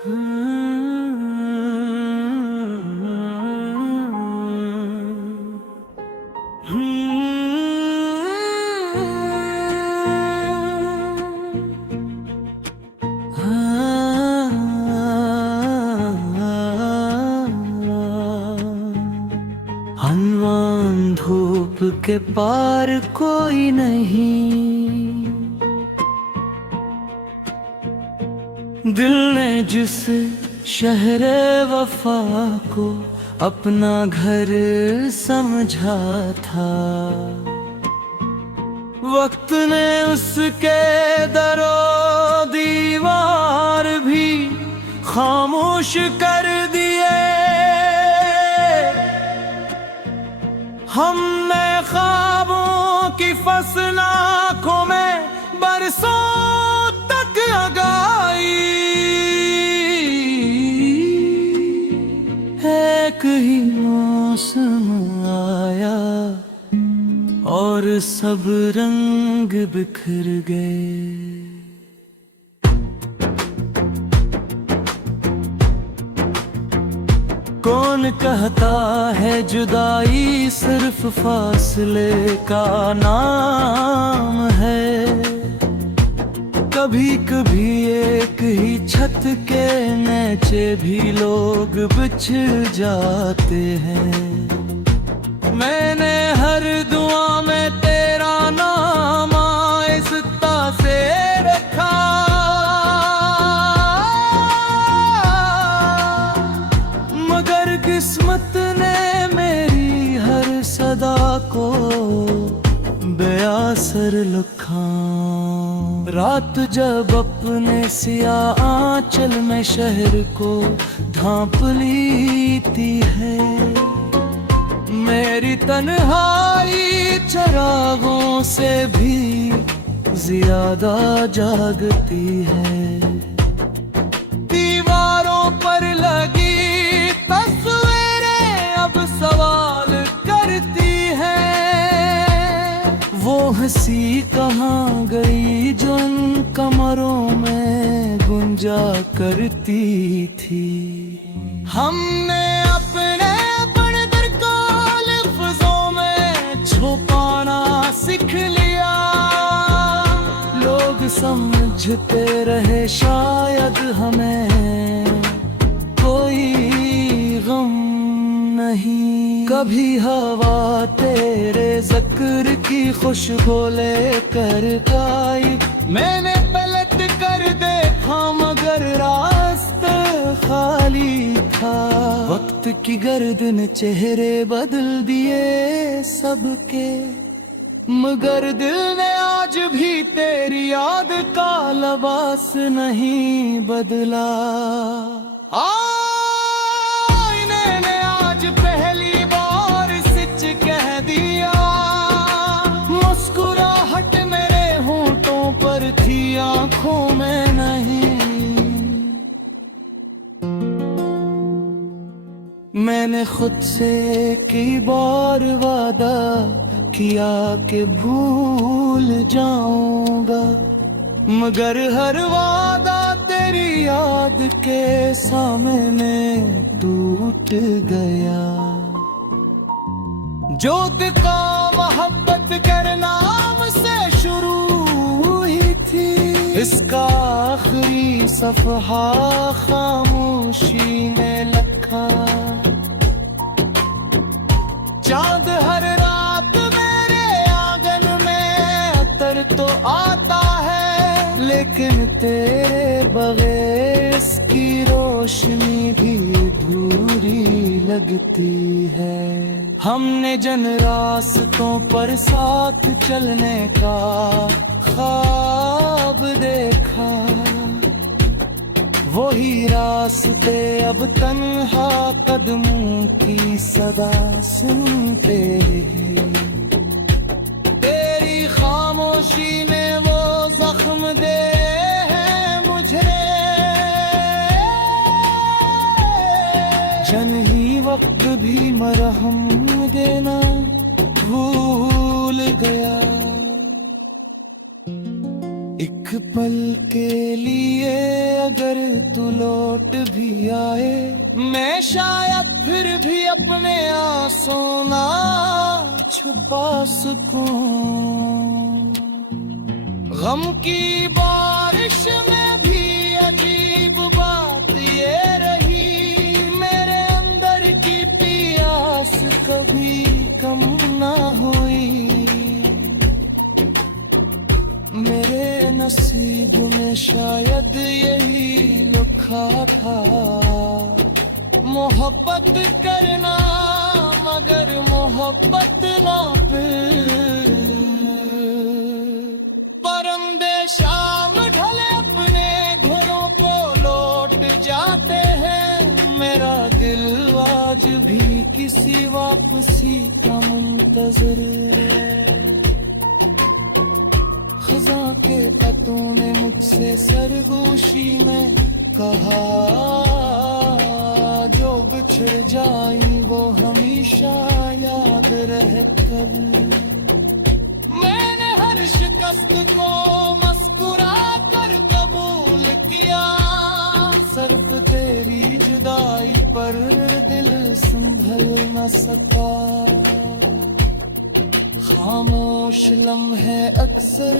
हनुमान धूप के पार कोई नहीं, दिल ने जिस शहरे वफा को अपना घर समझा था, वक्त ने उसके दरो दीवार भी खामोश कर दिए। हमने ख्वाबों की फसल आँखों में बरसों तक लगाई, एक ही मौसम आया और सब रंग बिखर गए। कौन कहता है जुदाई सिर्फ फासले का नाम है, कभी कभी एक ही छत के नीचे भी लोग बिछड़ जाते हैं। मैंने हर दुआ में तेरा नाम आहिस्ता से रखा, मगर किस्मत ने मेरी हर सदा को बेअसर लिखा। रात जब अपने सियाह आंचल में शहर को ढांप लेती है, मेरी तन्हाई चिरागों से भी ज्यादा जागती है। दीवारों पर लगी तस्वीरें अब सवाल करती हैं, वो हंसी कहाँ गई जो इन कमरों में गुंजा करती थी। हमने अपने दर्द को लफ्ज़ों में छुपाना सीख लिया, लोग समझते रहे शायद हमें कोई गम नहीं। कभी हवा तेरे ज़िक्र की खुशबू लेकर आई, मैंने पलट कर देखा मगर रास्ता खाली था। वक्त की गर्दन चेहरे बदल दिए सबके, मगर दिल ने आज भी तेरी याद का लिबास नहीं बदला। आईने ने आज पहली बार सच कह दिया, मुस्कुराहट मेरे होंठों पर थी आंखों में नहीं। मैंने खुद से कई बार वादा किया कि भूल जाऊंगा, मगर हर वादा तेरी याद के सामने टूट गया। जोत का मोहब्बत करना हमसे शुरू हुई थी, इसका आखिरी सफहा खामोशी में लिखा। चांद हर रात मेरे आंगन में अतर तो आता है, लेकिन तेरे बगैर इसकी रोशनी भी अधूरी लगती है। हमने जिन रास्तों पर साथ चलने का ख्वाब देखा, वही रास्ते अब तन्हा कदमों की सदा सुनते हैं। तेरी खामोशी ने वो जख्म दे हैं मुझे, जन ही वक्त भी मरहम देना भूल गया। एक पल के लिए अगर तू लौट भी आए, मैं शायद फिर भी अपने आंसू ना छुपा सकूं। गम की बारिश में भी अजीब बात ये रही, मेरे अंदर की प्यास कभी कम ना हुई। मेरे नसीब में शायद यही लिखा था, मोहब्बत करना मगर मोहब्बत ना फिर। परंदे शाम ढले अपने घरों को लौट जाते हैं, मेरा दिल आज भी किसी वापसी का मुंतजर है। खज़ां के पत्तों ने मुझसे सरगोशी में कहा, जो बिछड़ जाई वो हमेशा याद रहकर। मैंने हर शिकस्त को मुस्कुरा कर कबूल किया, सिर्फ तेरी जुदाई पर दिल संभल न सका। खामोश लम्हे अक्सर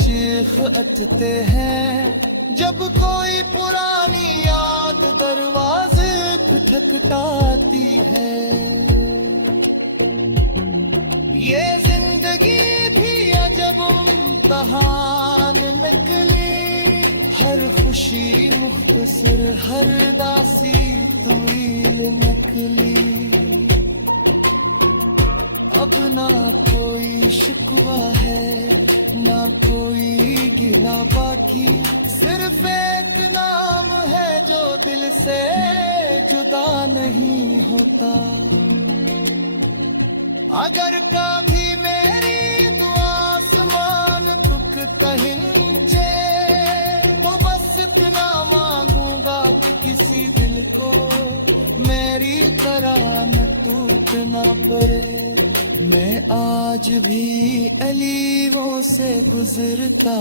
चीख उठते हैं, जब कोई पुरानी याद दरवाजे खटखटाती है। ये जिंदगी भी अजब इम्तिहान निकली, हर खुशी मुख्तसर हर दासी तवील नकली। अब ना कोई शिकवा है ना कोई गिला बाकी, सिर्फ एक नाम है जो दिल से जुदा नहीं होता। अगर कभी मेरी दुआ आसमान दुखता हिंचे, तो बस इतना मांगूंगा कि किसी दिल को मेरी तरह न टूटना पड़े। मैं आज भी अलीवों से गुजरता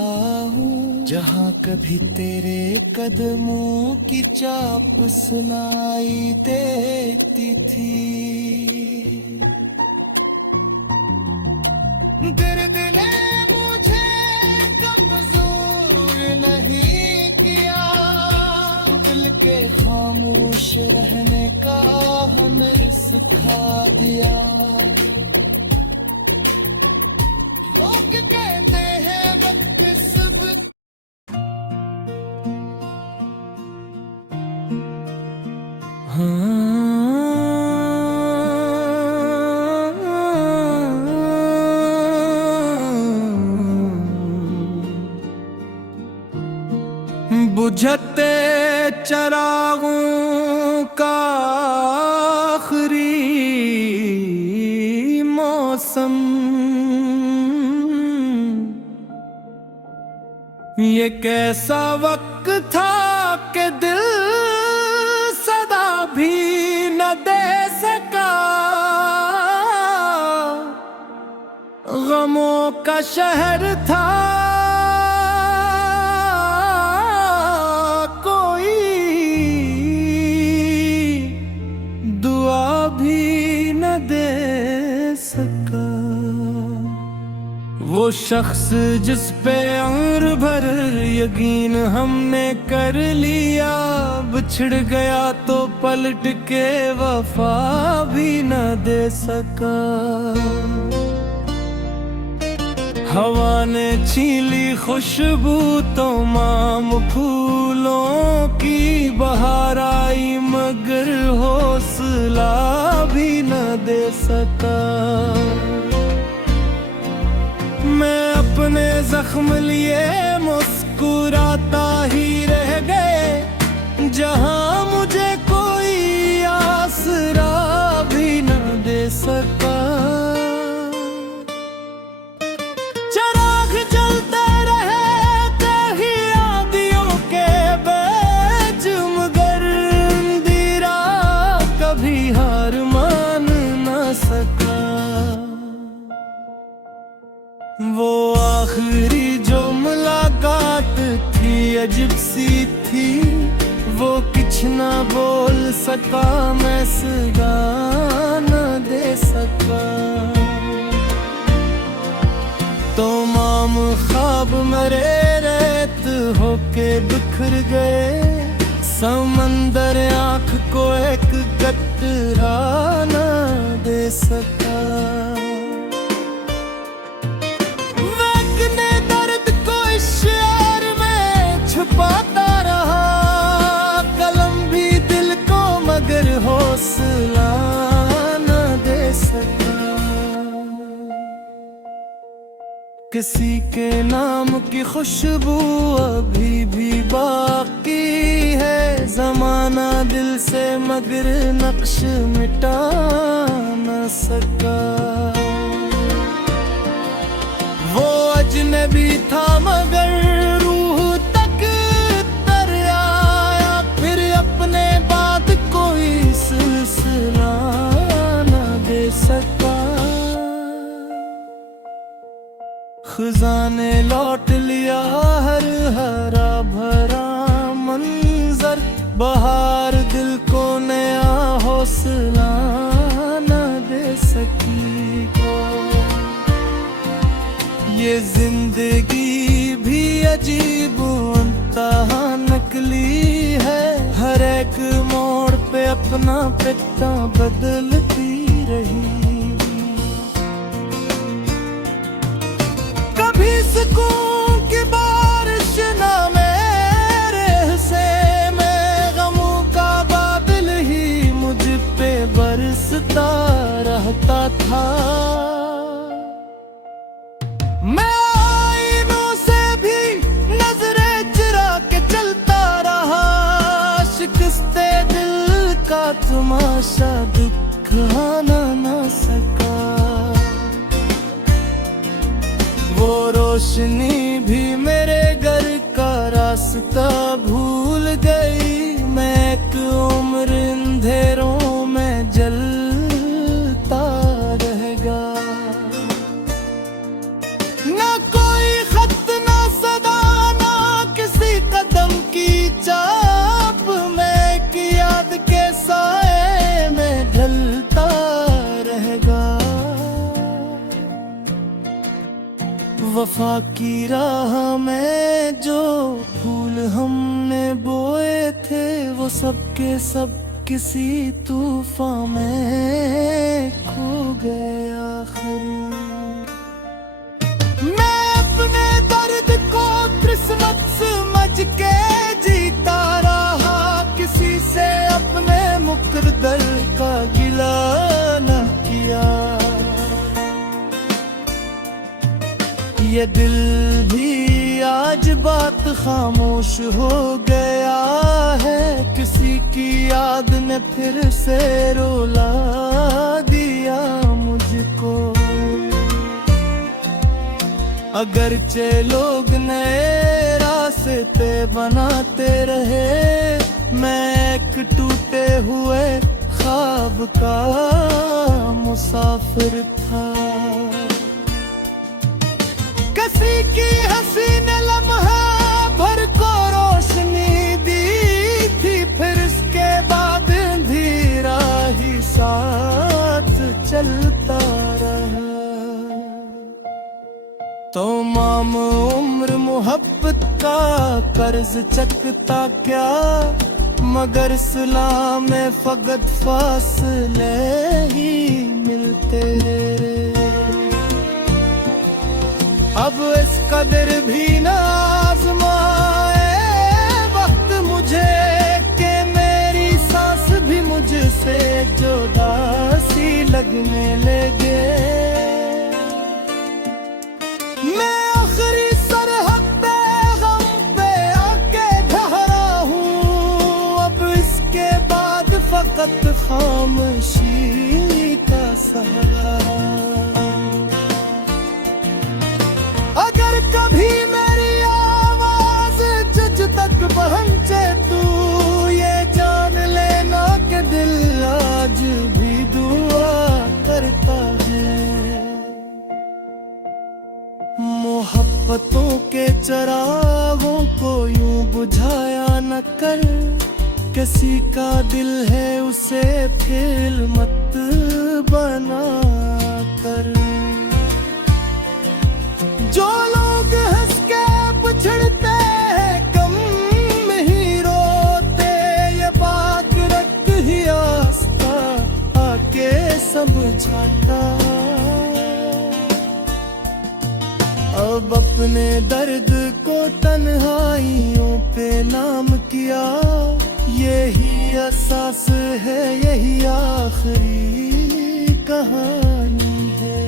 हूँ, जहाँ कभी तेरे कदमों की चाप सुनाई देती थी। दर्द ने मुझे कमजोर नहीं किया, दिल के खामोश रहने का हुनर सिखा दिया। लोग कहते हैं वक्त सब बुझते चरागों का आखिरी मौसम, ये कैसा वक्त था कि दिल सदा भी न दे सका। गमों का शहर था, कोई दुआ भी न दे सका। वो शख्स जिस पे उम्र भर यकीन हमने कर लिया, बिछड़ गया तो पलट के वफा भी न दे सका। हवा ने छीन ली खुशबू तो माम फूलों की, बहार आई मगर हौसला भी न दे सका। मैं अपने जख्म लिए मुस्कुराता ही रह गए, जहां मुझे कोई आसरा भी न दे सका। चराग जलते रहे कहीं आदियों के बीच, मगर अंधेरा कभी हार मान न सका। वो आखिरी जो मुला अजीब सी थी वो, कुछ ना बोल सका, मैं सगा न दे सका। तो माम ख्वाब मरे रेत होके बिखर गए, समंदर आँख को एक कतरा न दे सका। वैकने दर्द को इस शेर में छुपाता रहा, कलम भी दिल को मगर हौसला न दे सका। किसी के नाम की खुशबू अभी भी बाकी है, जमाना दिल से मगर नक्श मिटा न सका। वो अजनबी था मगर रूह तक तर आया, फिर अपने बाद कोई सिलसिला न दे सका। खजाने लौट लिया हर हरा भरा मंजर, बहार दिल को नया हौसला न दे सकी को। ये जिंदगी भी अजीब इंतहा नकली है, हर एक मोड़ पे अपना पिता बदलती रही। कभी सुकून की बारिश ना मेरे हिस्से में, गमों का बादल ही मुझ पे बरसता रहता था। मैं आईनों से भी नजरें चुरा के चलता रहा, शिकस्ते दिल का तमाशा दिखाना न सका। वो रोशनी भी मेरे घर का रास्ता भूल गई, मैं एक उम्र अंधेरों में जलता रहेगा। ना कोई खत ना सदा ना किसी कदम की चाप, मैं एक याद के साए में ढलता रहेगा। वफा की राह में जो फूल हमने बोए थे, वो सब के सब किसी तूफान में खो गए आखिर। मैं अपने दर्द को किस्मत समझ के जीता रहा, किसी से अपने मुकद्दर का गिला न किया। ये दिल भी आज बात खामोश हो गया है, किसी की याद ने फिर से रुला दिया मुझको। अगरचे लोग नए रास्ते बनाते रहे, मैं एक टूटे हुए ख्वाब का मुसाफिर था। किसी की हसीन लम्हा भर को रोशनी दी थी, फिर इसके बाद धीरा ही साथ चलता रहा। तो माम उम्र मोहब्बत का कर्ज चकता क्या, मगर सलाह में फकत फासले ही मिलते रे। अब इस कदर भी ना आज़माए वक्त मुझे, कि मेरी सांस भी मुझसे जुदा सी लगने लगे। मैं आखिरी सरहद पे गम पे आके ठहरा हूँ, अब इसके बाद फकत खामोशी का सहारा। अगर कभी मेरी आवाज तुझ तक पहुंचे, तू ये जान लेना कि दिल आज भी दुआ करता है। मोहब्बतों के चरागों को यूं किसी का दिल है उसे फेल मत बना कर। जो लोग हंस के पछड़ते हैं कम में ही रोते, ये बात रख ही आस्था आके समझाता। अब अपने दर्द को तन्हाइयों पे नाम किया, यही एहसास है यही आखिरी कहानी है।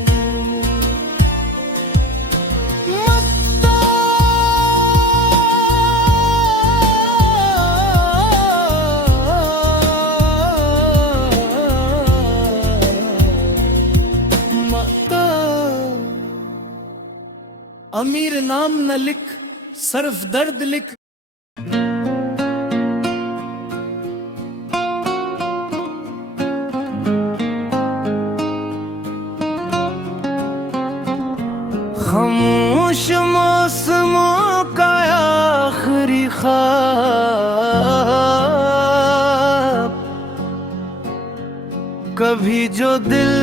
अमीर नाम न लिख सिर्फ दर्द लिख। खामोश मौसमों का आखिरी ख्वाब, कभी जो दिल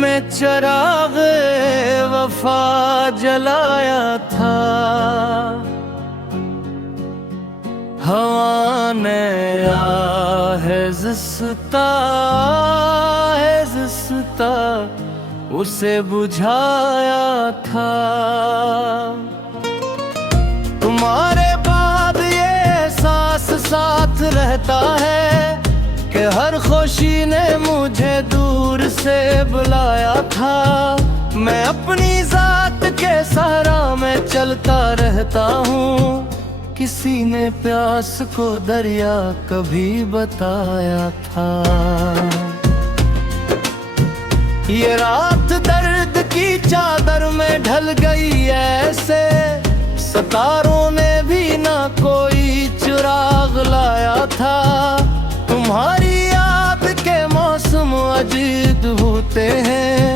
में चिराग वफा जलाया था। हवा ने जिस्ता उसे बुझाया था। तुम्हारे बाद ये एहसास साथ रहता है कि हर खुशी ने मुझे दूर से बुलाया था। मैं अपनी जात के सहारा में चलता रहता हूँ, किसी ने प्यास को दरिया कभी बताया था। ये रात दर्द की चादर में ढल गई ऐसे, सितारों ने भी ना कोई चिराग लाया था। तुम्हारी याद के मौसम अजीब होते हैं,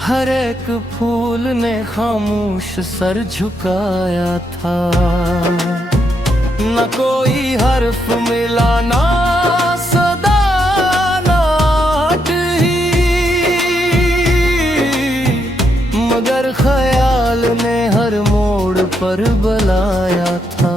हर एक फूल ने खामोश सर झुकाया था। न कोई हर्फ मिला ना सदा ना आट ही, मगर ख्याल ने हर मोड़ पर बुलाया था।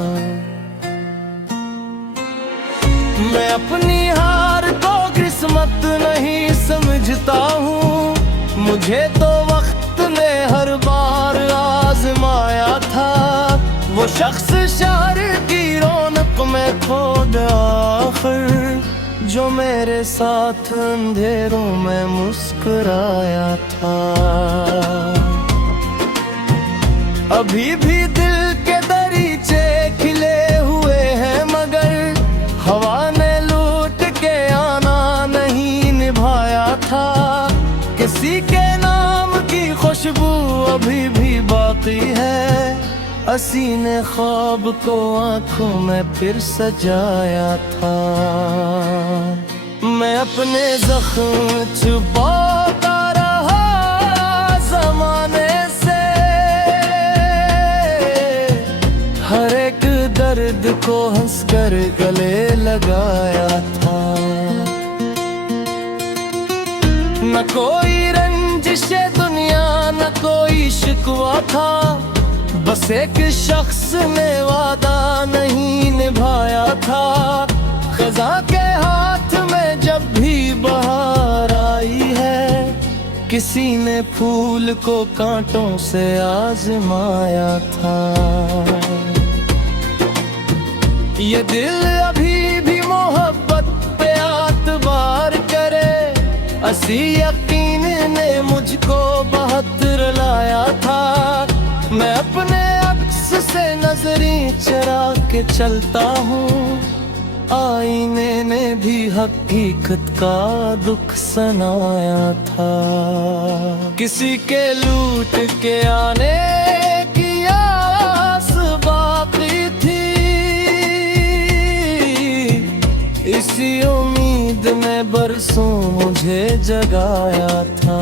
मैं अपनी हार को किस्मत नहीं समझता हूँ, मुझे तो वक्त ने हर बार आजमाया था। वो शख्स शहर की रौनक में खो गया आखिर, जो मेरे साथ अंधेरों में मुस्कुराया था। अभी भी दिल के दरीचे खिले हुए हैं, मगर हवा ने लूट के आना नहीं निभाया था। किसी के नाम की खुशबू अभी भी बाकी है, असी ने ख्वाब को आंखों में फिर सजाया था। मैं अपने जख्म छुपाता रहा ज़माने से, हर एक दर्द को हंसकर गले लगाया था। न कोई रंजिश दुनिया न कोई शिकवा था, बस एक शख्स ने वादा नहीं निभाया था। खज़ां के हाथ में जब भी बहार आई है, किसी ने फूल को कांटों से आजमाया था। ये दिल अभी भी मोहब्बत पे आतबार करे, असी यकीन ने मुझको बहत्तर लाया था। मैं अपने अक्स से नजरी चरा के चलता हूँ, आईने ने भी हकीकत का दुख सुनाया था। किसी के लूट के आने की आस बाकी थी, इसी उम्मीद में बरसों मुझे जगाया था।